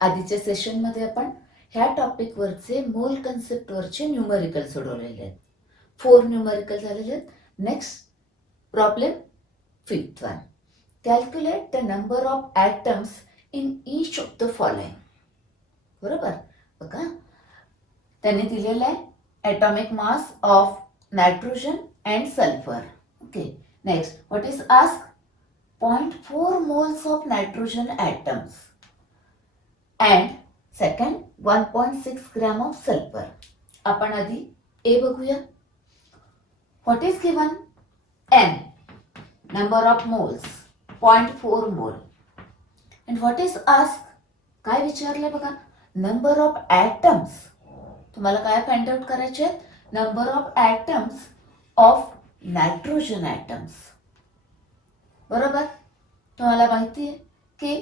आधीच्या सेशनमध्ये आपण ह्या टॉपिकवरचे मोल कन्सेप्टवरचे न्यूमरिकल सोडवलेले आहेत. 4 न्यूमरिकल झालेले आहेत. Next problem 5th one. Calculate the number of atoms in each of the following. बरोबर बघा, त्यांनी दिलेलं आहे atomic mass of nitrogen and sulphur. Okay, next what is ask 0.4 moles of nitrogen atoms and second 1.6 gram of sulfur. आपण आधी ए बघूया. What is given n number of moles 0.4 मोल and what is ask काय विचारले बघा number of atoms. तुम्हाला काय find out करायचे number of atoms of nitrogen atoms. बरोबर, तुम्हाला माहिती आहे की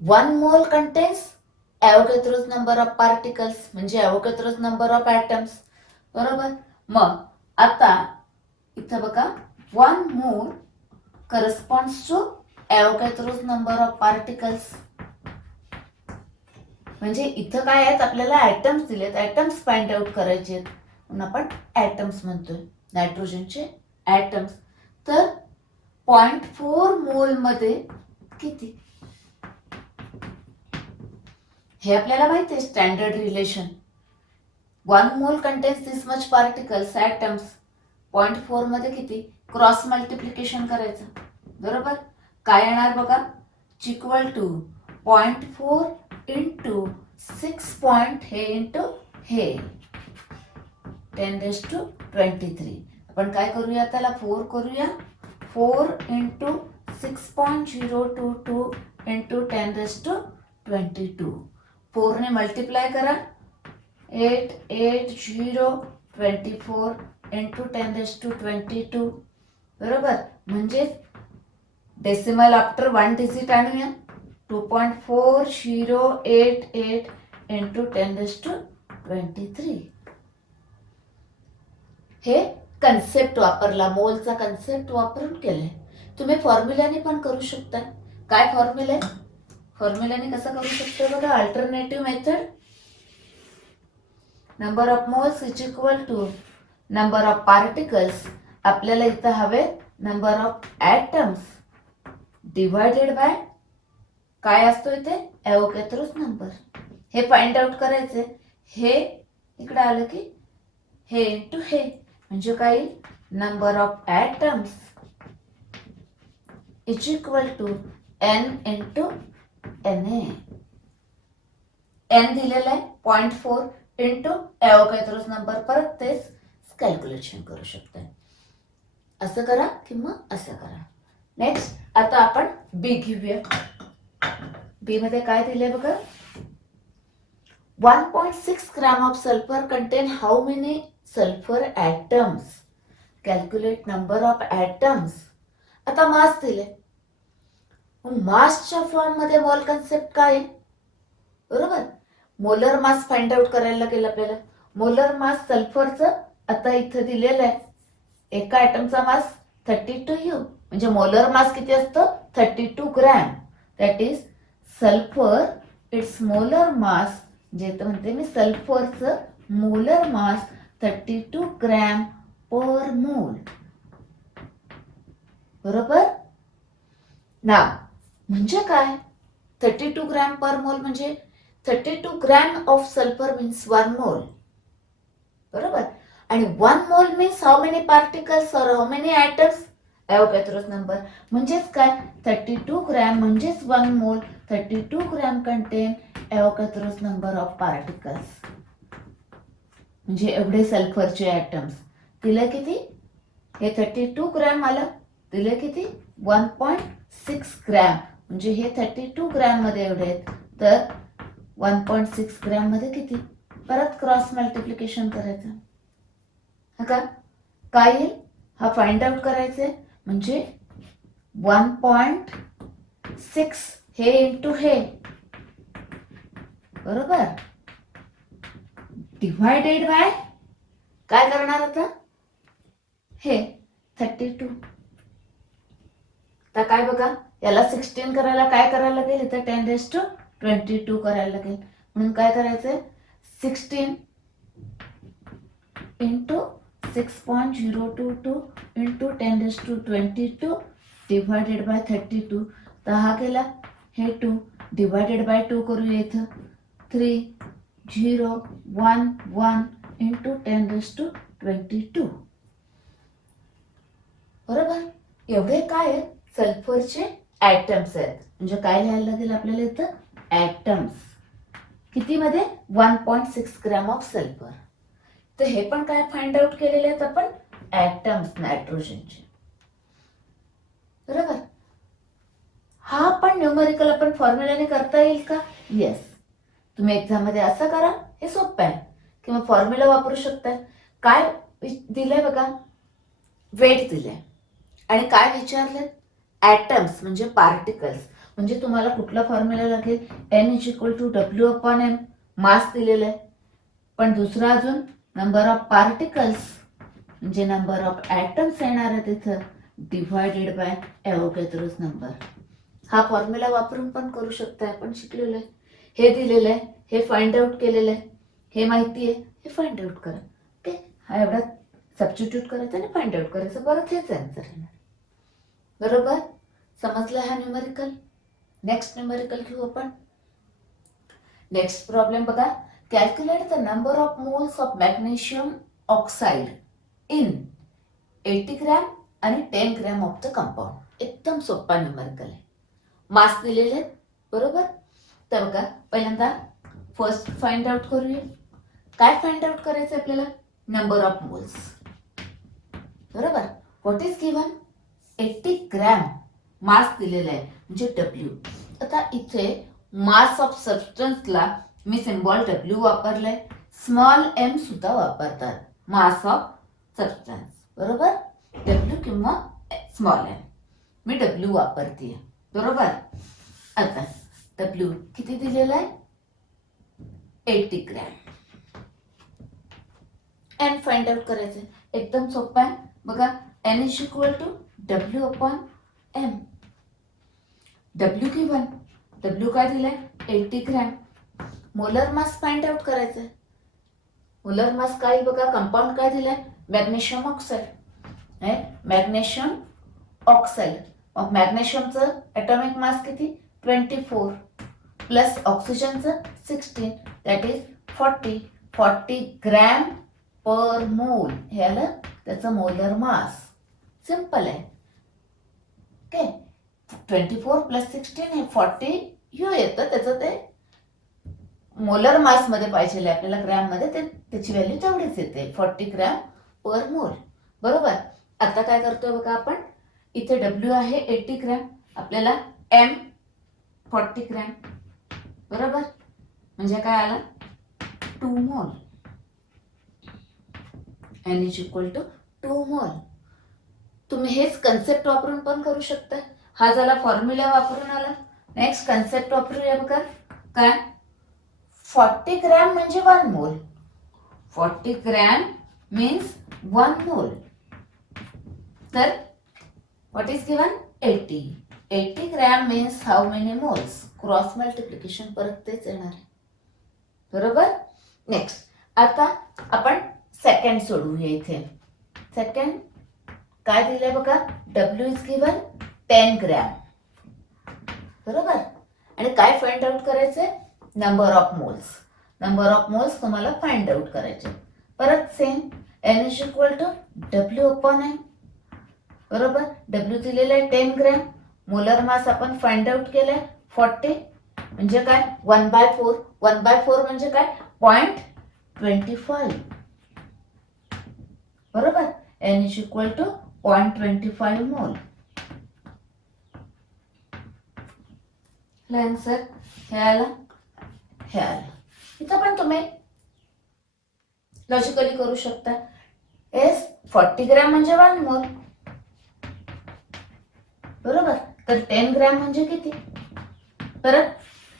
1 mole contains Avogadro's number of particles म्हणजे ॲव्होगॅड्रोज नंबर ऑफ ॲटम्स. बरोबर, मग आता इथं बघा 1 mole corresponds to Avogadro's number of particles. म्हणजे इथं काय आहेत आपल्याला ॲटम्स दिलेत, ॲटम्स फाइंड आउट करायचे आहेत म्हणून आपण ॲटम्स म्हणतोय नायट्रोजनचे ॲटम्स. तर 0.4 मोल मध्ये किती हे आपल्याला माहिती आहे स्टँडर्ड रिलेशन. 1 मोल कंटेन्स दिस मच पार्टिकल्स ॲटम्स. 0.4 मध्ये किती क्रॉस मल्टिप्लिकेशन करायचं. बरोबर, काय येणार बघा इक्वल टू 0.4 इंटू 6 हे इंटू हे 10⁻23. आपण काय करूया त्याला 4 करूया. 4 इंटू 6.022 इंटू 10⁻22. 4 ने मल्टिप्लाय करा 88024 इंटू 10⁻22. बरोबर, म्हणजे डेसिमल आफ्टर 1 डिजिट आणूया 2.4088 इंटू 10⁻23. हे कन्सेप्ट वापरला, मोलचा कन्सेप्ट वापरून केलंय. तुम्ही फॉर्म्युल्याने पण करू शकता. काय फॉर्म्युला आहे, फॉर्म्युल्याने कसं करू शकतो बघा alternative method. Number of moles is equal to number of particles. आपल्याला इथं हवे number of atoms divided by काय असतो इथे ॲव्होगॅड्रोज नंबर. हे फाइंड आउट करायचे. हे इकडे आलं की हे इंटू हे म्हणजे काय number of atoms is equal to n into Na. n दिलेला आहे 0.4 इंटू ॲव्होगॅड्रोज नंबर. परत तेच कॅल्क्युलेशन करू शकता. असं करा किंवा असं करा. नेक्स्ट आता आपण बी घेऊया. बी मध्ये काय दिलंय बघा 1.6 gram of sulphur contain how many sulphur atoms. Calculate number of atoms. आता मास दिले, मासच्या फॉर्म मध्ये मोल कन्सेप्ट काय आहे. बरोबर, मोलर मास फाइंड आउट करायला लागेल आपल्याला. मोलर मास सल्फरचं आता इथं दिलेलं आहे. एका ॲटमचा मास 32U म्हणजे मोलर मास किती असतं 32 gram. That is sulphur it's molar mass जे म्हणते मी सल्फरचं molar mass 32 gram per mole. बरोबर ना, म्हणजे काय 32 ग्रॅम पर मोल म्हणजे 32 ग्रॅम ऑफ सल्फर मीन्स 1 मोल. बरोबर, आणि 1 mole means how many particles और how many atoms Avogadro's number. म्हणजेच काय 32 ग्रॅम म्हणजेच 1 mole. 32 gram contain Avogadro's number of particles म्हणजे एवढे सल्फरचे ॲटम्स. दिले किती हे 32 ग्रॅम आलं. दिले किती 1.6 ग्रॅम म्हणजे हे 32 ग्रॅम मध्ये एवढे आहेत. तर 1.6 ग्रॅम मध्ये किती परत क्रॉस मल्टिप्लिकेशन करायचं. का काय येईल हा फाइंड आउट करायचे. म्हणजे 1.6 हे इंटू हे. बरोबर, डिवायडेड बाय काय करणार आता हे 32. आता काय बघा याला 16 करायला काय करायला लागेल इथं 10⁻ 22 करायला लागेल. म्हणून काय करायचंय, 16 इंटू 6.022 इंटू 10⁻22 डिवायडेड बाय 32. तर हा केला, हे 2 डिवायडेड बाय 2 करूया इथं. 3011 इंटू 10⁻22. बरोबर. एवढे काय आहेत, सल्फरचे ॲटम्स आहेत. म्हणजे काय लिहायला लागेल आपल्याला इथं, ॲटम्स. किती मध्ये, 1.6 ग्रॅम ऑफ सल्फर. तर हे पण काय फाइंड आउट केलेले आहेत आपण, ॲटम्स नायट्रोजनचे. बरोबर. हा पण न्यूमरिकल आपण फॉर्म्युलाने करता येईल का, येस. तुम्ही एक्झाम मध्ये असं करा, हे सोपं आहे. किंवा फॉर्म्युला वापरू शकता. काय दिलंय बघा, वेट दिलंय आणि काय विचारलंय, ॲटम्स म्हणजे पार्टिकल्स. म्हणजे तुम्हाला कुठला फॉर्म्युला लागेल, N=W/M. मास दिलेलं आहे. पण दुसरा अजून नंबर ऑफ पार्टिकल्स म्हणजे नंबर ऑफ ॲटम्स येणार आहे तिथं, डिवायडेड बाय एवोगॅड्रोस नंबर. हा फॉर्म्युला वापरून पण करू शकता, आपण शिकलेलो आहे. हे दिलेलं आहे, हे फाइंड आउट केलेलं आहे, हे माहिती आहे, हे फाइंड आउट करा. ओके. हा एवढा सबस्टिट्यूट करायचं आणि फाइंड आउट करायचं, परत हेच आन्सर येणार. बरोबर. समजलं हा न्यूमरिकल. नेक्स्ट न्यूमरिकल घेऊ आपण. नेक्स्ट प्रॉब्लेम बघा, calculate the number of moles of magnesium oxide in 80 gram आणि 10 ग्रॅम ऑफ द कंपाऊंड. एकदम सोपा न्यूमरिकल आहे. मास दिलेले आहेत. बरोबर. तर बघा, पहिल्यांदा फर्स्ट फाइंड आउट करूया. काय फाइंड आउट करायचं आपल्याला, नंबर ऑफ मोल्स. बरोबर. What is given, 80 gram. Mass दिलेला आहे म्हणजे डब्ल्यू. आता इथे मास ऑफ सबस्टन्सला मी सिम्बॉल डब्ल्यू वापरलाय. स्मॉल एम सुद्धा वापरतात मास ऑफ सबस्टन्स. बरोबर. डब्ल्यू किंवा स्मॉल एम. मी डब्ल्यू वापरते. बरोबर. आता डब्ल्यू किती दिलेला आहे, 80 ग्रॅम. एन फाइंड आउट करायचं, एकदम सोपं आहे. बघा, N=W/M. डब्ल्यू गिवन, डब्ल्यू काय दिलाय, 80 gram. Molar mass find out करायचंय. मोलर मास काय बघा, कंपाऊंड काय दिलाय, मॅग्नेशियम ऑक्साइड. Magnesium oxide. मग मॅग्नेशियमचं ॲटॉमिक मास किती, 24 प्लस ऑक्सिजनचं 16, that is 40 gram per mole. हे आलं त्याचं मोलर मास. सिंपल आहे. ओके. 24 प्लस 16 हे 40 येतं, त्याचं ते मोलर मास मध्ये पाहिजे आपल्याला, ग्रॅम मध्ये, ते त्याची व्हॅल्यू तेवढीच येते, 40 ग्रॅम पर मोल. बरोबर. आता काय करतोय बघा आपण, इथे डब्ल्यू आहे 80 ग्रॅम, आपल्याला एम 40 ग्रॅम. बरोबर. म्हणजे काय आला, 2 मोल. N=2 मोल. तुम्ही हेच कन्सेप्ट वापरून पण करू शकता. हा झाला फॉर्म्युला वापरून आला. नेक्स्ट कन्सेप्ट वापरूया बघा. काय, 40 ग्रॅम म्हणजे 1 मोल. 40 ग्रॅम मीन्स 1 मोल. तर what is given, 80 gram means how many moles. Cross multiplication परत तेच येणार आहे. बरोबर. नेक्स्ट आता आपण सेकंड सोडवूया. इथे सेकंड काय दिलंय बघा, डब्ल्यू इज गिवन 10 ग्रॅम. बरोबर. आणि काय फाइंड आउट करायचंय, number of moles. Number of moles तुम्हाला फाइंड आउट करायचे. परत सेम, N=W/M. बरोबर. डब्ल्यू दिलेला आहे 10 ग्रॅम. मोलर मास आपण फाइंड आउट केलाय 40. म्हणजे काय, 1/4. 1/4 म्हणजे काय, 0.25. बरोबर. N=0.25 मोल. आन्सर हे आलं, हे आलं. इथं पण तुम्ही लॉजिकली करू शकता. 40 ग्रॅम म्हणजे 1 मोल. बरोबर. तर 10 ग्रॅम म्हणजे किती, परत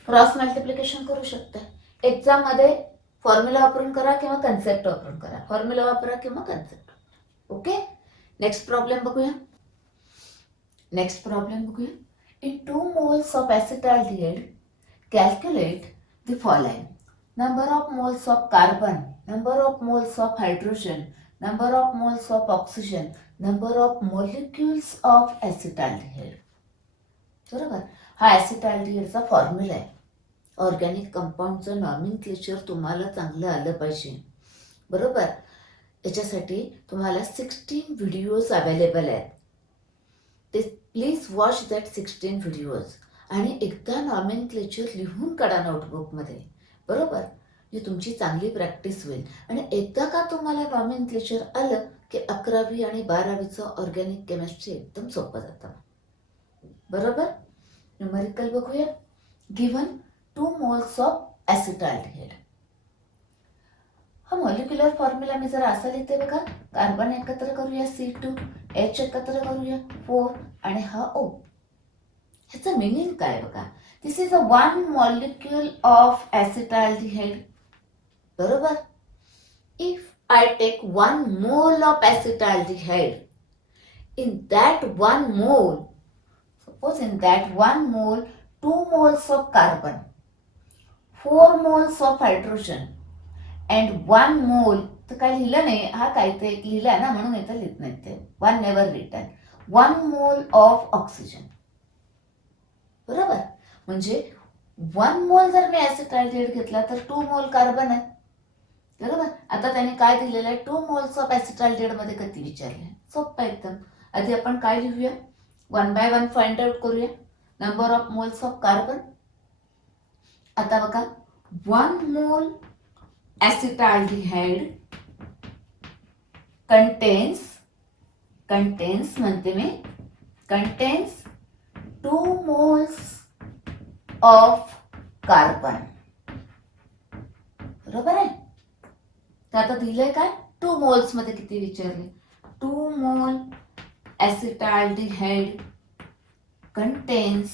क्रॉस मल्टिप्लिकेशन करू शकता. एक्झाम मध्ये फॉर्म्युला वापरून करा किंवा कन्सेप्ट वापरून करा. फॉर्म्युला वापरा किंवा कन्सेप्ट. ओके. नेक्स्ट प्रॉब्लेम बघूया. In 2 moles of acetaldehyde calculate the following: number of moles of carbon, number of moles of hydrogen, number of moles of oxygen, number of molecules of acetaldehyde. बरोबर. हा acetaldehydeचा formula आहे. Organic कंपाऊंडचं nomenclature तुम्हाला चांगलं आलं पाहिजे. बरोबर. याच्यासाठी तुम्हाला 16 व्हिडिओज अवेलेबल आहेत. ते प्लीज वॉच दॅट 16 व्हिडिओज आणि एकदा नॉमेनक्लेचर लिहून काढा नोटबुकमध्ये. बरोबर. ही तुमची चांगली प्रॅक्टिस होईल. आणि एकदा का तुम्हाला नॉमेनक्लेचर आलं की 11वी आणि 12वीचं ऑर्गॅनिक केमिस्ट्री एकदम सोपं जातं. बरोबर. न्यूमेरिकल बघूया. Given 2 moles of acetaldehyde. हा मॉलिक्युलर फॉर्म्युला मी जरा असा लिहिते बघा. कार्बन एकत्र करूया C2, H एकत्र करूया 4 आणि हा O. ह्याचं मिनिंग काय बघा. This is a 1 molecule of acetaldehyde. बरोबर. If I take 1 mole of acetaldehyde, in that 1 mole, suppose in that 1 mole 2 moles of carbon, 4 moles of hydrogen and 1 mole, तर काय लिहिलं नाही, हा काय ते एक लिहिला ना म्हणून इथं लिहित नाही ते. 1 never return. 1 mole of oxygen. बरोबर. म्हणजे 1 मोल जर मी acetaldehyde घेतला तर 2 मोल कार्बन आहे. बरोबर. आता त्याने काय दिलेलं आहे, 2 moles of acetaldehyde मध्ये किती विचारले. सोपं एकदम. आधी आपण काय लिहूया, 1 by 1 फाइंड आउट करूया. Number of moles of carbon. आता बघा 1 मोल acetaldehyde contains म्हणते मी, contains 2 moles of carbon. बरोबर आहे. तर आता दिलंय काय, 2 moles मध्ये किती विचारले. 2 mole acetaldehyde contains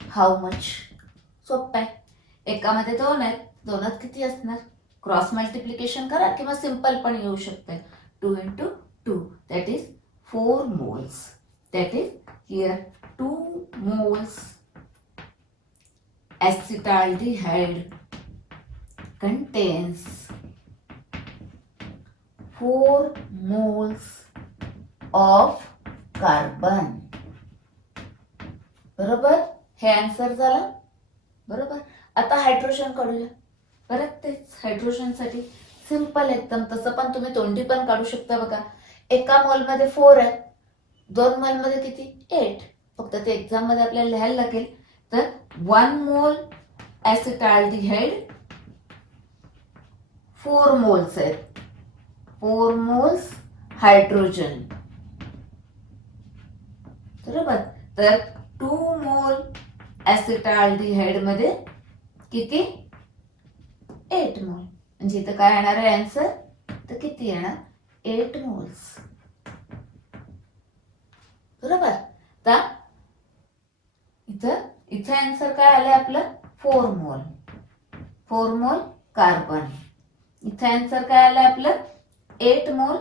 how much. सोपं आहे. एकामध्ये 2 आहेत, 2त किती असणार. क्रॉस मल्टिप्लिकेशन करा किंवा सिंपल पण येऊ शकते. 2 into 2 that is 4 moles. That is here 2 moles acetaldehyde contains 4 moles of carbon. बरोबर. हे आन्सर झालं. बरोबर. आता हायड्रोजन काढूया. परत तेच हायड्रोजनसाठी सिंपल एकदम. तसं पण तुम्ही तोंडी पण काढू शकता बघा. एका मोलमध्ये 4 आहे, 2 मोलमध्ये किती 8. फक्त ते एक्झाम मध्ये आपल्याला लिहायला लागेल. तर 1 मोल acetaldehyde 4 मोल्स आहेत. 4 मोल्स हायड्रोजन. बरोबर. तर 2 मोल acetaldehyde मध्ये किती 8 मोल. म्हणजे इथं काय येणार आहे आन्सर, तर किती येणार 8 मोल्स. बरोबर. तर इथं आन्सर काय आलंय आपलं 4 मोल. 4 मोल कार्बन. इथं आन्सर काय आलंय आपलं 8 मोल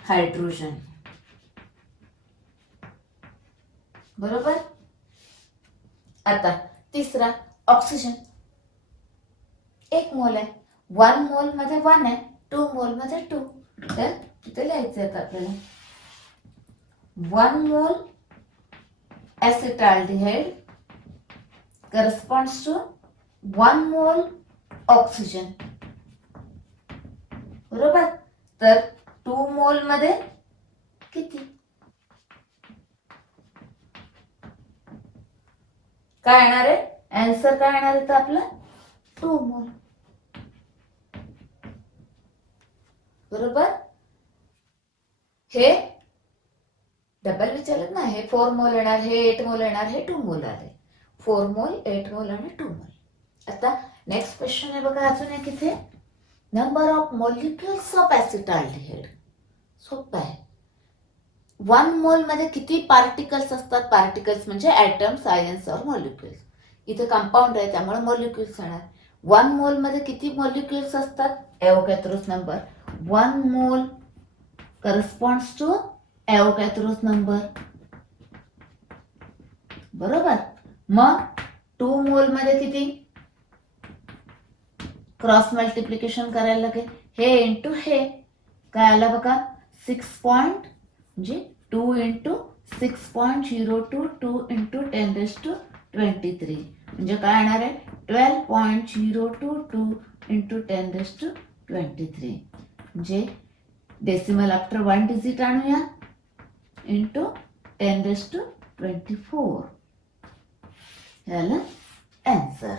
हायड्रोजन. बरोबर. आता तिसरा ऑक्सिजन. 1 मोल आहे. 1 मोल मध्ये 1 आहे, 2 मोल मध्ये 2. तर इथे लिहायचं आहे आपल्याला 1 मोल acetaldehyde corresponds to 1 मोल ऑक्सिजन. बरोबर. तर 2 मोल मध्ये किती काय येणार आहे, आन्सर काय येणार आहे तर आपलं 2 मोल. बरोबर. हे डबल विचारलं ना, हे 4 मोल येणार, हे 8 मोल येणार, हे 2 मोल आले. 4 मोल, 8 मोल आणि 2 मोल. आता नेक्स्ट क्वेश्चन आहे बघा अजून एक इथे. Number of molecules of acetaldehyde. सोपं आहे. 1 मोल मध्ये किती पार्टिकल्स असतात. पार्टिकल्स म्हणजे ऍटम्स, आयन्स और मॉलिक्युल्स. इथे कंपाऊंड आहे त्यामुळे मॉलिक्युल्स येणार. 1 मोल मध्ये किती मॉलिक्युल्स असतात. एवोगॅड्रोस नंबर 1 मोल corresponds to एवोगॅड्रोस नंबर. बरोबर. मग 2 मोल मध्ये किती क्रॉस मल्टिप्लिकेशन करायला लागेल, हे इंटू हे काय आलं बघा 6 पॉइंट म्हणजे 2 इंटू 6.022 इंटू 10⁻23 म्हणजे काय येणार आहे 12.022 इंटू 10⁻23 म्हणजे डेसिमल आफ्टर 1 डिजिट आणूया इंटू 10⁻24 झालं आन्सर.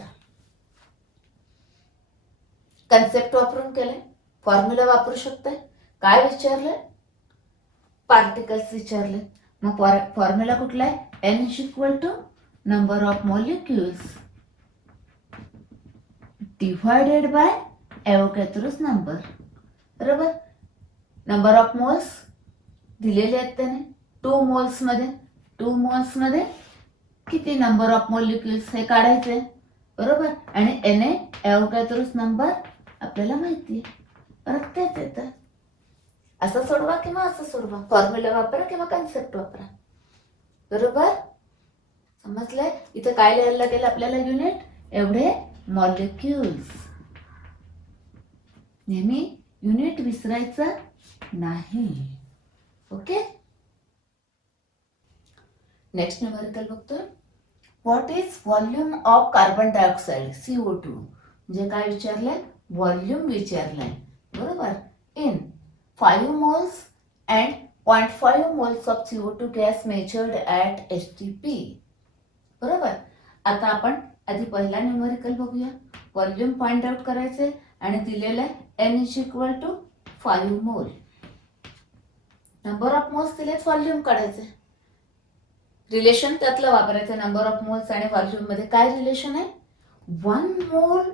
कन्सेप्ट वापरून केलंय, फॉर्म्युला वापरू शकताय. काय विचारलंय, पार्टिकल्स विचारले. मग फॉर्म्युला कुठला आहे, N is equal to number of molecules divided by Avogadro's number. बरोबर. नंबर ऑफ मोल्स दिलेले आहेत त्याने 2 मोल्स मध्ये किती नंबर ऑफ मॉलिक्युल्स हे काढायचे. बरोबर. आणि एन एवोगॅड्रोस नंबर आपल्याला माहिती आहे. परत तेच येतं. असं सोडवा किंवा असं सोडवा, फॉर्म्युला वापरा किंवा कन्सेप्ट वापरा. बरोबर. समजलंय. इथं काय लिहायला लागेल आपल्याला, युनिट एवढे मॉलिक्युल्स. नेहमी युनिट विसरायचं नाही. ओके. नेक्स्ट न्यूमेरिकल बघतोय. What is volume of carbon dioxide CO2 म्हणजे काय विचारलंय, व्हॉल्यूम विचारलंय. बरोबर. In 5 moles and 0.5 moles of CO2 gas measured at STP. बरोबर. आता आपण आधी पहिला न्यूमेरिकल बघूया. व्हॉल्यूम फाइंड आउट करायचे आणि दिलेलं आहे एन इज इक्वल टू 5 मोल. नंबर ऑफ मोल्स दिलेत, व्हॉल्यूम काढायचे. रिलेशन त्यातलं वापरायचं. नंबर ऑफ मोल्स आणि व्हॉल्यूम मध्ये काय रिलेशन आहे, 1 mole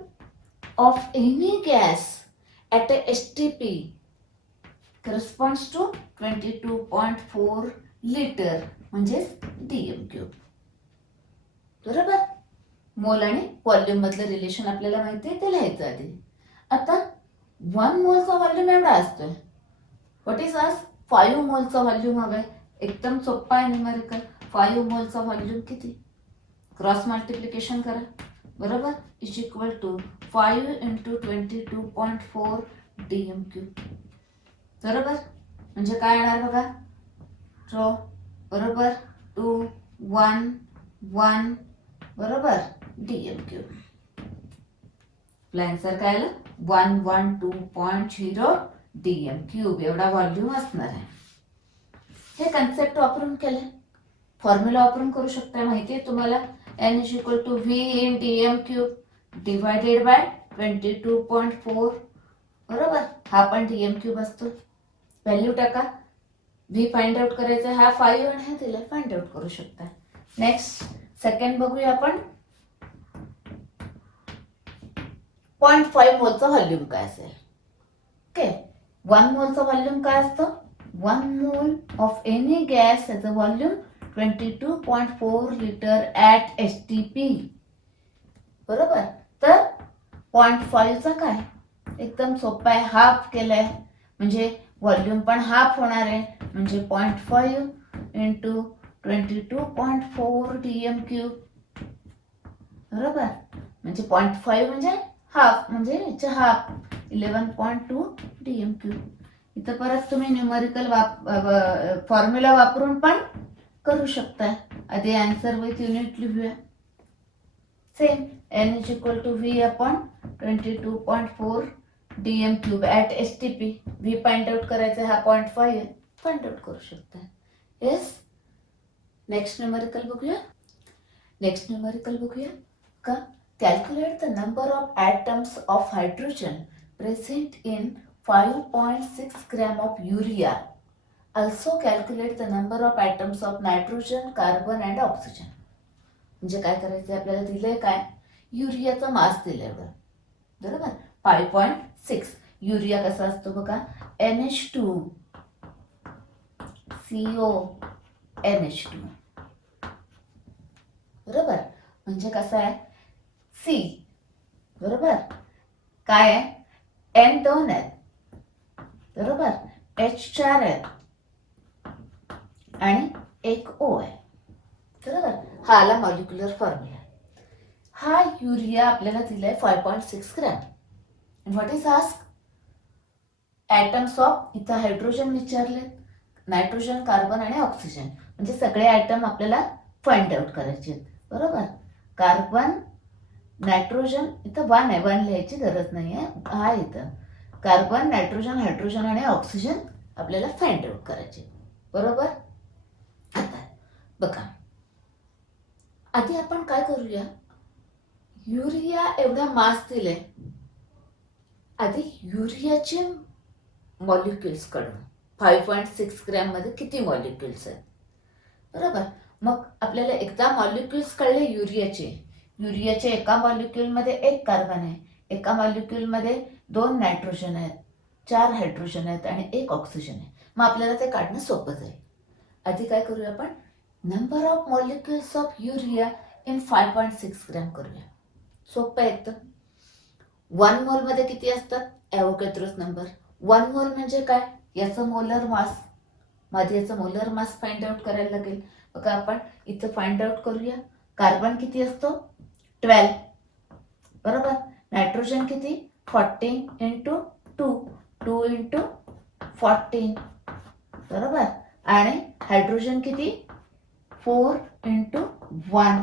of any gas at STP corresponds to 22.4 litre म्हणजे DM³. बरोबर. मोल आणि व्हॉल्यूम मधलं रिलेशन आपल्याला माहिती आहे, ते लिहायचं आधी. आता 1 मोलचा व्हॉल्यूम एवढा असतोय. व्हॉट इज आज 5 मोलचा व्हॉल्यूम हवाय. एकदम सोपा आहे न्यूमेरिकल. 5 मोलचा व्हॉल्यूम किती, क्रॉस मल्टिप्लिकेशन करा. बरोबर. Is equal to 5 into 22.4 DM³. बरोबर. म्हणजे काय येणार बघा, ड्रॉ. बरोबर. 2 1 1 बरोबर DM³. आन्सर काय आलं 112.0 DM³ एवढा व्हॉल्यूम असणार आहे. हे कन्सेप्ट वापरून केले. फॉर्म्युला वापरून करू शकता, माहिती आहे तुम्हाला. N is equal to v in DM³ divided by 22.4. बरोबर. हा पण DM³ असतो. व्हॅल्यू टाका, व्ही फाइंड आउट करायचं. हा 5 आणि हे दिलं, फाइंड आउट करू शकता. नेक्स्ट सेकंड बघूया आपण. 0.5 मोलचा व्हॉल्यूम काय असेल. ओके. 1 मोलचा व्हॉल्यूम काय असतं, 1 मोल ऑफ एनी गॅस याचं व्हॉल्यूम 22.4 लिटर ॲट STP. बरोबर. तर 0.5 चा काय, एकदम सोपा आहे, हाफ केलाय म्हणजे व्हॉल्यूम पण हाफ होणार आहे. म्हणजे 0.5 इंटू 22.4 DM³. बरोबर. म्हणजे 0.5 म्हणजे हाफ, म्हणजे हाफ 11.2 DM³. इथं परत तुम्ही न्यूमेरिकल फॉर्म्युला वापरून पण करू शकता. आधी आन्सर विथ युनिट लिहूया. Same n is equal to v upon 22.4 DM³ at STP. V find out करायचं, हा 0.5 आहे, फाइंड आउट करू शकता. येस. नेक्स्ट न्यूमेरिकल बघूया. का calculate the number of atoms of hydrogen present in 5.6 gram of urea. Also calculate the number of atoms of nitrogen, carbon and oxygen. म्हणजे काय करायचं, आपल्याला दिलंय काय, युरियाचा मास दिलाय. बरोबर. 5.6. युरिया कसा असतो बघा, NH2 CO NH2. बरोबर. म्हणजे कसं आहे, C. बरोबर. काय आहे, N 2 आहेत. बरोबर. H 4 आहेत आणि एक O आहे. बरोबर. हा आला मॉलिक्युलर फॉर्म्युला. हा युरिया आपल्याला दिलाय 5.6 gram. What is ask? Atoms of, इथं हायड्रोजन विचारले, नायट्रोजन, कार्बन आणि ऑक्सिजन, म्हणजे सगळे ॲटम आपल्याला फाइंड आउट करायचे आहेत. बरोबर. कार्बन, नायट्रोजन, इथं 1 आहे, 1 लिहायची गरज नाही आहे, हा इथं कार्बन, नायट्रोजन, हायड्रोजन आणि ऑक्सिजन आपल्याला फाइंड आउट करायचे. बरोबर. आता बघा, आधी आपण काय करूया, युरिया एवढा मास दिले, आधी युरियाचे मॉलिक्युल्स काढू. 5.6 ग्रॅम मध्ये किती मॉलिक्युल्स आहेत. बरोबर. मग आपल्याला एकदा मॉलिक्युल्स कळले युरियाचे एका मॉलिक्युलमध्ये 1 कार्बन आहे, एका मॉलिक्युलमध्ये 2 नायट्रोजन आहेत, 4 हायड्रोजन आहेत आणि 1 ऑक्सिजन आहे. मग आपल्याला ते काढणं सोपं जाईल. आधी काय करूया आपण, number of molecules of urea in 5.6 gram करूया. सोपं आहे एकदम. 1 मोल मध्ये किती असतात, ॲव्होगॅड्रोस नंबर. 1 मोल म्हणजे काय, याचं मोलर मास. माझे याचं मोलर मास फाइंड आउट करायला लागेल. बघा आपण इथं फाइंड आउट करूया. कार्बन किती असतो, 12. बरोबर. नायट्रोजन किती, 14 इंटू 2, 2 इंटू 14. बरोबर. आणि हायड्रोजन किती, 4 इंटू 1,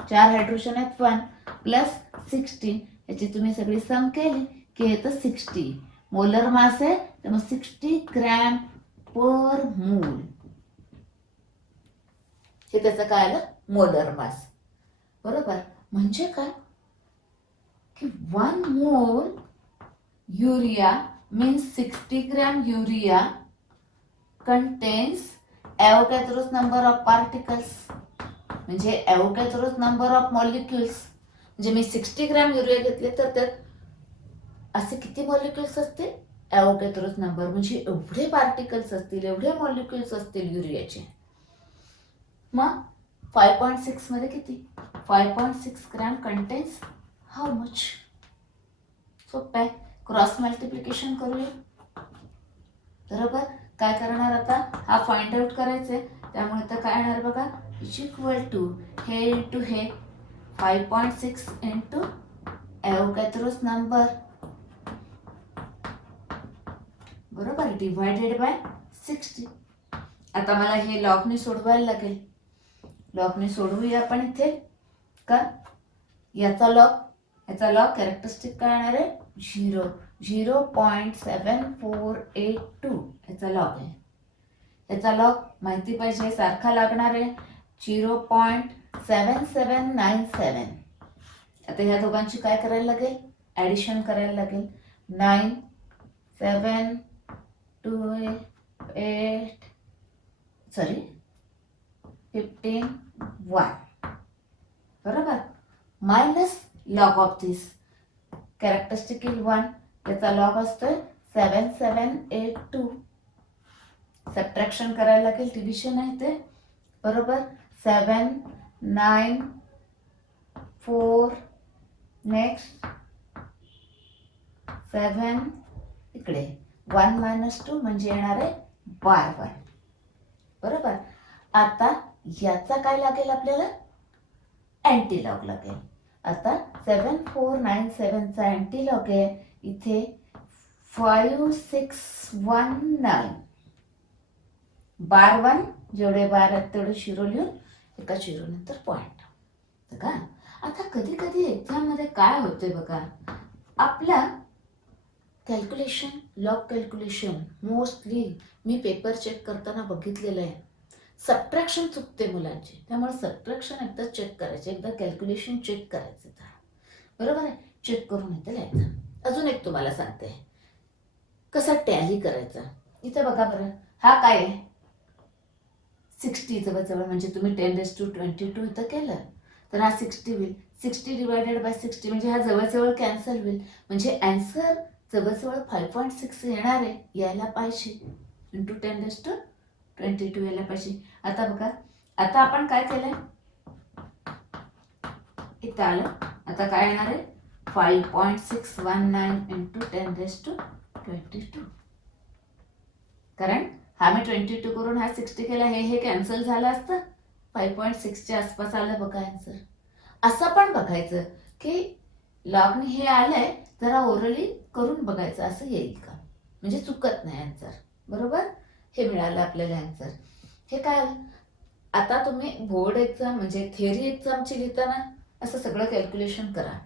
4 हायड्रोजन आहेत, 1 प्लस 16. याची तुम्ही सगळी सम केली की येतं 60. मोलर मास आहे त्यामुळे 60 ग्रॅम पर मोल. हे त्याचं काय आलं, मोलर मास. बरोबर. म्हणजे काय की 1 mole urea means 60 gram urea contains Avogadro's number of particles, म्हणजे ॲव्होगॅड्रोस नंबर ऑफ मॉलिक्युल्स. म्हणजे मी 60 ग्रॅम युरिया घेतले तर त्यात असे किती मॉलिक्युल्स असतील, ॲव्होगॅड्रोस नंबर, म्हणजे एवढे पार्टिकल्स असतील, एवढे मॉलिक्युल्स असतील युरियाचे. मग 5.6 मध्ये किती, 5.6 ग्रॅम कंटेन्स हाऊ मच. सोपं आहे. क्रॉस मल्टिप्लिकेशन करूया. बरोबर. काय करणार आता, हा फाइंड आउट करायचे, त्यामुळे तर काय येणार बघा, इज इक्वल टू हे इंटू हे 5.6 इंटू ॲव्होगॅड्रोस नंबर, बरोबर, डिवायडेड बाय 60. आता मला हे लॉगने सोडवायला लागेल. लॉगने सोडवूया आपण इथे का, याचा लॉग कॅरेक्टरिस्टिक काय येणार आहे, 0.7482 याचा लॉग आहे. याचा लॉग माहिती पाहिजे, सारखा लागणार आहे 0.7797. आता ह्या दोघांची काय करायला लागेल, ॲडिशन करायला लागेल. 9 7 2 8 15 1. बरोबर. Minus log of this characteristic is 1, याचा लॉग असतोय 7782. सबट्रॅक्शन करायला लागेल, डिव्हिजन आहे ते. बरोबर. 7 9 4 नेक्स्ट 7 इकडे 1 मायनस 2 म्हणजे येणार आहे बार 1. बरोबर. आता याचा काय लागेल आपल्याला, अँटीलॉग लागेल. आता 7497 चा अँटीलॉग आहे इथे 5619. बार 1 जेवढे बार आहेत तेवढे शिरो लिहून एका शिरो नंतर पॉइंट. बघा आता कधी कधी एक्झाम मध्ये काय होते बघा, आपल्या कॅल्क्युलेशन, लॉग कॅल्क्युलेशन मोस्टली मी पेपर चेक करताना बघितलेलं आहे, सबट्रॅक्शन चुकते मुलांची. त्यामुळे सबट्रॅक्शन एकदा चेक करायचे, एकदा कॅल्क्युलेशन चेक करायचं. बरोबर आहे. चेक करून इथे लिहायचं. अजून एक तुम्हाला सांगते कसा टॅली करायचा. इथे बघा बरं, हा काय आहे 60 जवळजवळ, म्हणजे तुम्ही 10⁻22 इथं केलं तर हा 60 होईल. 60 डिवायडेड बाय 60 म्हणजे हा जवळजवळ कॅन्सल होईल. म्हणजे आन्सर जवळजवळ 5.6 येणार आहे, यायला पाहिजे, इंटू 10⁻22 यायला पाहिजे. आता बघा, आता आपण काय केलंय, इथं आलं. आता काय येणार आहे 5.619 इंटू 10⁻22. कारण हा मी 22 करून हा 60 केला, हे कॅन्सल झालं असतं, 5.6च्या आसपास आलं बघा आन्सर. असं पण बघायचं की लॉगने हे आलंय, जरा ओरली करून बघायचं असं येईल का, म्हणजे चुकत नाही आन्सर. बरोबर, हे मिळालं आपल्याला आन्सर. हे काय आलं, आता तुम्ही बोर्ड एक्झाम म्हणजे थिअरी एक्झामची लिहिताना असं सगळं कॅल्क्युलेशन करा.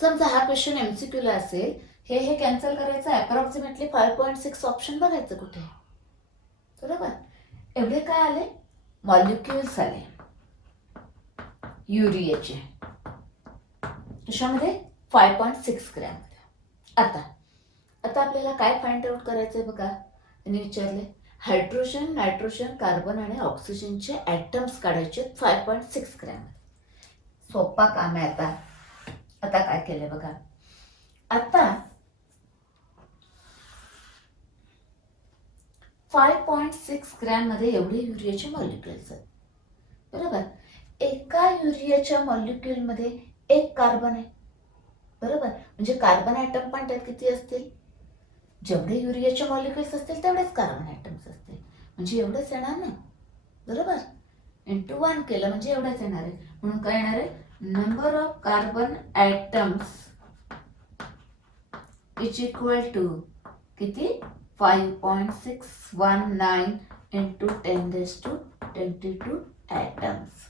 समजा हा क्वेश्चन एमसीक्यूला असेल, हे कॅन्सल करायचं, अप्रॉक्सिमेटली 5.6 ऑप्शन बघायचं कुठे. बरोबर, एवढे काय आले, मॉलिक्युल्स आले युरियाचे, कशामध्ये 5.6 ग्रॅम. आता आपल्याला काय फाइंड आउट करायचंय बघा. त्यांनी विचारले हायड्रोजन, नायट्रोजन, कार्बन आणि ऑक्सिजनचे ॲटम्स काढायचे 5.6 ग्रॅम. सोपा काम आहे. आता काय केलंय बघा. आता 5.6 ग्रॅम मध्ये एवढे युरियाचे मॉलिक्युल्स आहेत. बरोबर, एका युरियाच्या मॉलिक्युल मध्ये एक कार्बन आहे. बरोबर, म्हणजे कार्बन ॲटम पण त्यात किती असतील, जेवढे युरियाचे मॉलिक्युल्स असतील तेवढेच कार्बन ॲटम्स असतील, म्हणजे एवढंच येणार नाही. बरोबर, इंटू 1 केलं म्हणजे एवढंच येणार आहे. म्हणून काय येणार आहे, number of carbon atoms is equal to किती, 5.619 इंटू 10⁻22 ॲटम्स.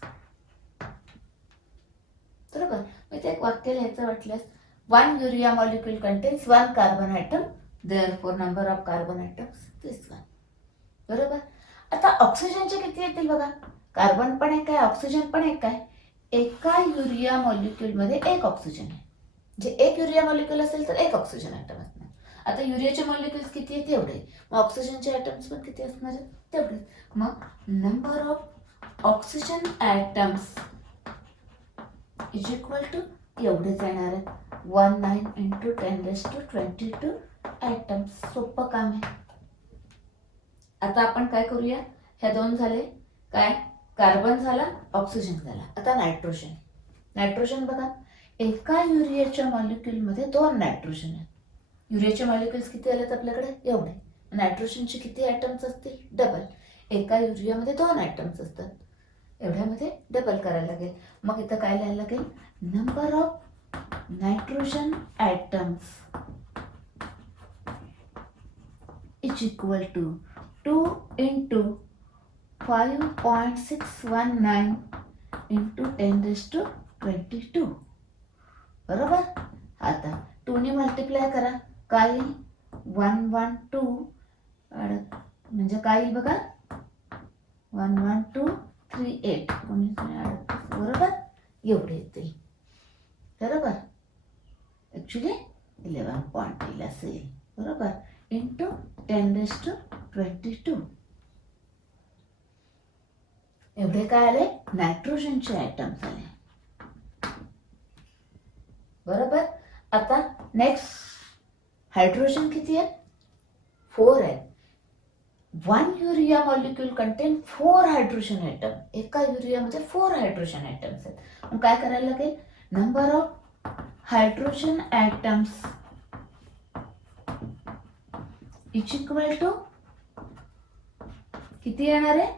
बरोबर, मी ते एक वाक्य लिहायचं वाटल्यास, 1 urea molecule contains 1 carbon atom, therefore number of carbon atoms this 1. बरोबर, आता ऑक्सिजनचे किती येतील बघा. कार्बन पण एक आहे, ऑक्सिजन पण एक आहे. एका युरिया मॉलिक्यूल मध्ये एक ऑक्सिजन आहे, म्हणजे एक युरिया मॉलिक्यूल असेल तर एक ऑक्सिजन ॲटम असणार. आता युरियाचे मॉलिक्युल्स किती आहेत तेवढे, मग ऑक्सिजनचे ॲटम्स पण किती असणार आहेत तेवढे. मग number of oxygen atoms is equal to एवढेच येणार आहे, 19 इंटू 10⁻22 ॲटम्स. सोपं काम आहे. आता आपण काय करूया, ह्या दोन झाले, काय, कार्बन झाला, ऑक्सिजन झाला. आता नायट्रोजन. नायट्रोजन बघा, एका युरियाच्या मॉलिक्यूलमध्ये 2 नायट्रोजन आहेत. युरियाचे मॉलिक्युल्स किती आलेत आपल्याकडे, एवढे. नायट्रोजनचे किती ॲटम्स असतील, डबल. एका युरियामध्ये 2 ॲटम्स असतात, एवढ्यामध्ये डबल करायला लागेल. मग इथं काय लिहायला लागेल, number of nitrogen atoms is equal to 2 into 5.619 into 10⁻22. बरोबर, आता 2 ने मल्टिप्लाय करा, काय 112 म्हणजे काय येईल बघा, 11238. बरोबर, एवढे येते. बरोबर, ॲक्च्युली 11.8 असेल. बरोबर, इंटू 10⁻22. एवढे काय आले, नायट्रोजनचे ॲटम्स आले. बरोबर, आता नेक्स्ट हायड्रोजन किती आहे, 4 आहे. 1 urea molecule contain 4 hydrogen atom. एका युरियामध्ये 4 हायड्रोजन ॲटम्स आहेत. मग काय करायला लागेल, number of hydrogen atoms is equal to किती येणार आहे,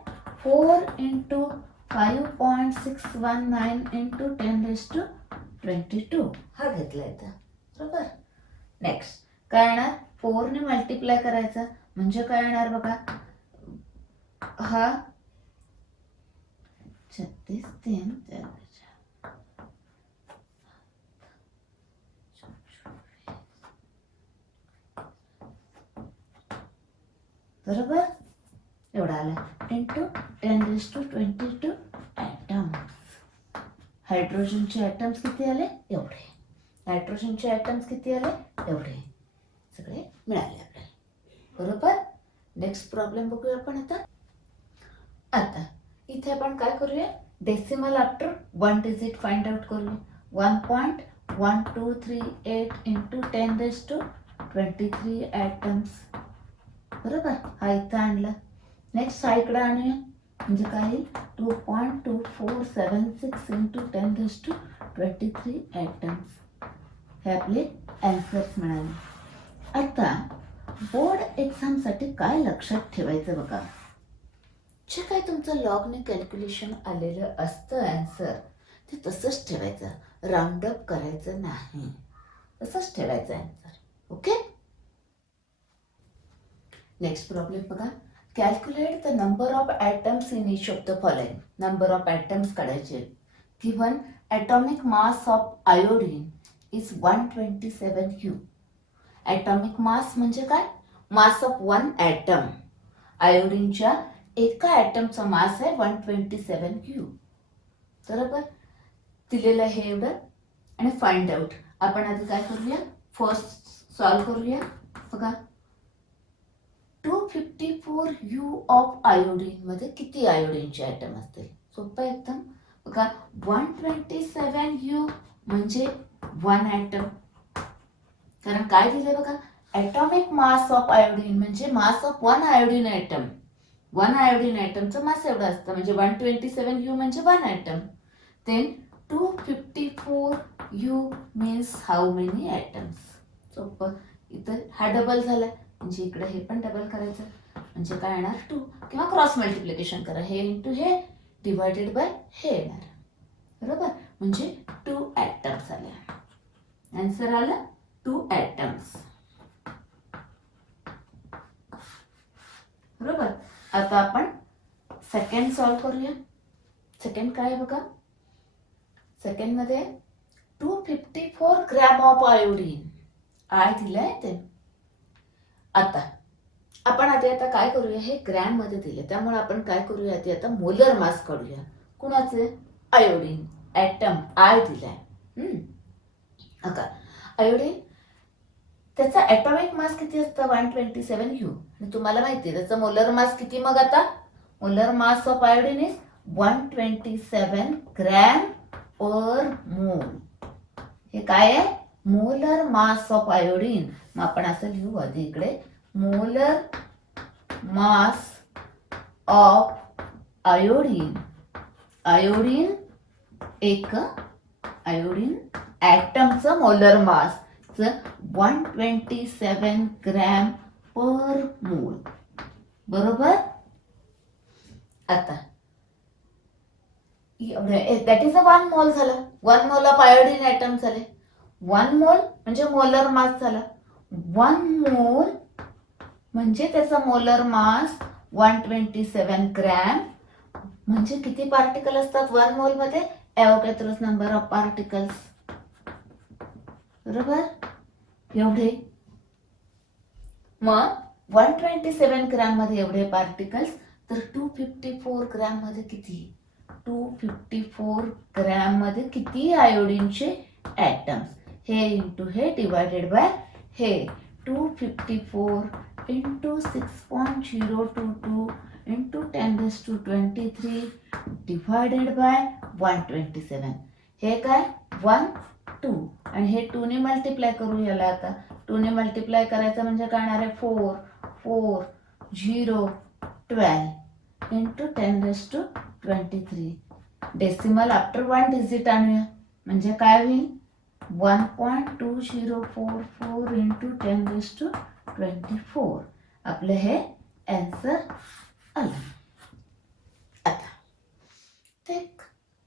4 इंटू 5.619 इंटू 10⁻22 हा घेतला येतं. बरोबर, नेक्स्ट काय येणार, 4 ने मल्टिप्लाय करायचा म्हणजे काय येणार बघा, हा 36 3 बरोबर, एवढा आला इंटू 10⁻22 ॲटम्स. हायड्रोजनचे ॲटम्स किती आले, एवढे. नायट्रोजनचे ॲटम्स किती आले, एवढे. सगळे मिळाले आपल्याला. बरोबर, नेक्स्ट प्रॉब्लेम बघूया आपण आता इथे आपण काय करूया, decimal after 1 digit find out करूया. 1.1238 इंटू 10⁻23 ॲटम्स. बरोबर, हा इथं आणला. नेक्स्ट हा इकडं आणूया, म्हणजे काय येईल, 2.2476 इंटू 10⁻23 ॲटम्स. हे आपले ॲन्सर्स मिळाले. आता बोर्ड एक्झामसाठी काय लक्षात ठेवायचं बघा, जे काही तुमचं लॉगने कॅल्क्युलेशन आलेलं असतं आन्सर ते तसंच ठेवायचं, राऊंड अप करायचं नाही, तसंच ठेवायचं आन्सर. ओके. नेक्स्ट प्रॉब्लेम बघा. Calculate the number of atoms in each of the following. Number of atoms काढायचे. Given atomic mass of iodine is 127 U. Atomic mass म्हणजे काय? Mass of one atom. आयोडीनच्या एका ॲटमचा मास आहे 127U. बरोबर. दिलेलं आहे एवढं. आणि फाइंड आउट. आपण आधी काय करूया, फर्स्ट सॉल्व करूया. बघा 254U ऑफ आयोडीन मध्ये किती आयोडीनचे ॲटम असतील? सोपं एकदम. बघा 127U म्हणजे वन ॲटम. कारण काय दिलंय बघा, ॲटॉमिक मास ऑफ आयोडीन म्हणजे mass of one iodine atom. One iodine ॲटमचं मास एवढं असतं, म्हणजे 127U म्हणजे one atom. Then 254U means how many atoms. सोपं. इथं हा डबल झाला म्हणजे इकडे हे पण डबल करायचं, म्हणजे काय येणार 2, किंवा क्रॉस मल्टिप्लिकेशन करा, हे इंटू हे डिवायडेड बाय हे येणार. बरोबर. म्हणजे 2 ॲटम्स आले. आन्सर आलं 2 ॲटम्स. बरोबर. आता आपण सेकंड सॉल्व करूया. सेकंड काय बघा, सेकंड मध्ये 254 ग्रॅम ऑफ आयोडीन आय दिलंय ते. आता आपण आता काय करूया, हे ग्रॅम मध्ये दिले त्यामुळे आपण काय करूया, ते आता मोलर मास काढूया. कुणाचे? आयोडीन. ॲटम आय दिलाय. आता आयोडीन त्याचा ॲटॉमिक मास किती असतं? 127U. तुम्हाला माहिती आहे त्याचा मोलर मास किती? मग आता molar mass of iodine is 127 gram per mole. हे काय आहे? Molar mass of iodine. मग आपण असं लिहू आधी इकडे, molar mass of iodine. Iodine एक आयोडीन ॲटमचं molar mass 127 gram per mole. बरोबर. आता दॅट इज अ 1 मोल झालं. 1 मोल ऑफ आयोडीन ॲटम झाले. 1 मोल म्हणजे मोलर मास झाला. 1 मोल म्हणजे त्याचा मोलर मास 127 ग्रॅम. म्हणजे किती पार्टिकल असतात 1 मोल मध्ये? एवोगॅड्रोस नंबर ऑफ पार्टिकल्स. बरोबर. एवढे. मग 127 ग्रॅम मध्ये एवढे पार्टिकल्स, तर 254 ग्रॅम मध्ये किती? 254 ग्रॅम मध्ये किती आयोडीनचे ॲटम्स? हे इंटू हे डिवायडेड बाय हे. 254 इंटू 6.022 इंटू 10⁻23 डिवायडेड बाय 127. हे काय? 1 2 आणि हे 2 ने मल्टिप्लाय करू याला. आता 2 ने मल्टिप्लाय करायचं म्हणजे काय येणार आहे? 4 4 0 12 इंटू 10⁻23. डेसिमल आफ्टर 1 डिजिट आणूया म्हणजे काय होईल? 1.2044 इंटू 10⁻24. आपलं हे आन्सर आलं. आता एक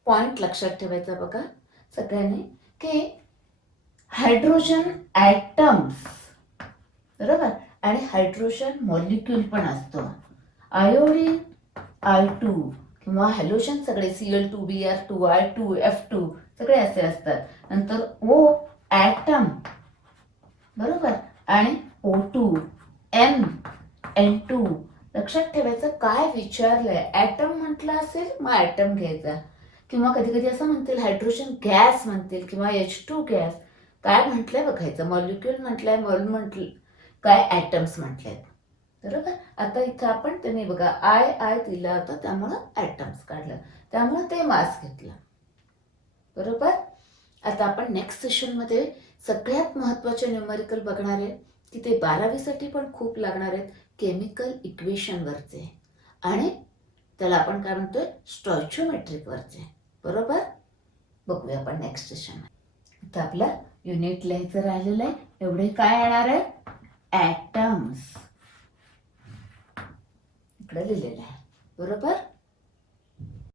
पॉइंट लक्षात ठेवायचा बघा सगळ्यांनी, की हायड्रोजन ॲटम्स, बरोबर, आणि हायड्रोजन मॉलिक्यूल पण असतो. आयोडीन I2 किंवा हॅलोजन सगळे Cl2 Br2 I2 F2 सगळे असे असतात. नंतर O ॲटम, बरोबर, आणि O2 M N2. लक्षात ठेवायचं काय विचारलंय. ॲटम म्हटलं असेल मग ॲटम घ्यायचा, किंवा कधी कधी असं म्हणतील हायड्रोजन गॅस म्हणतील किंवा H2 गॅस. काय म्हटलंय बघायचं. मॉलिक्यूल म्हटलंय, मॉल म्हटलं काय, ॲटम्स म्हटलेत. बरोबर. आता इथं आपण त्यांनी बघा आय दिला होता त्यामुळं ॲटम्स काढलं, त्यामुळं ते मास घेतलं. बरोबर. आता आपण नेक्स्ट सेशनमध्ये सगळ्यात महत्त्वाचे न्यूमेरिकल बघणार आहे, की ते 12वी साठी पण खूप लागणार आहेत. केमिकल इक्वेशनवरचे, आणि त्याला आपण काय म्हणतोय, स्टॉइचियोमेट्रिकवरचे. बरोबर. बघूया आपण नेक्स्ट सेशन. इथं आपलं युनिट लिहायचं राहिलेलं आहे. एवढे काय येणार आहे? ॲटम्स इकडे लिहिलेलं आहे. बरोबर.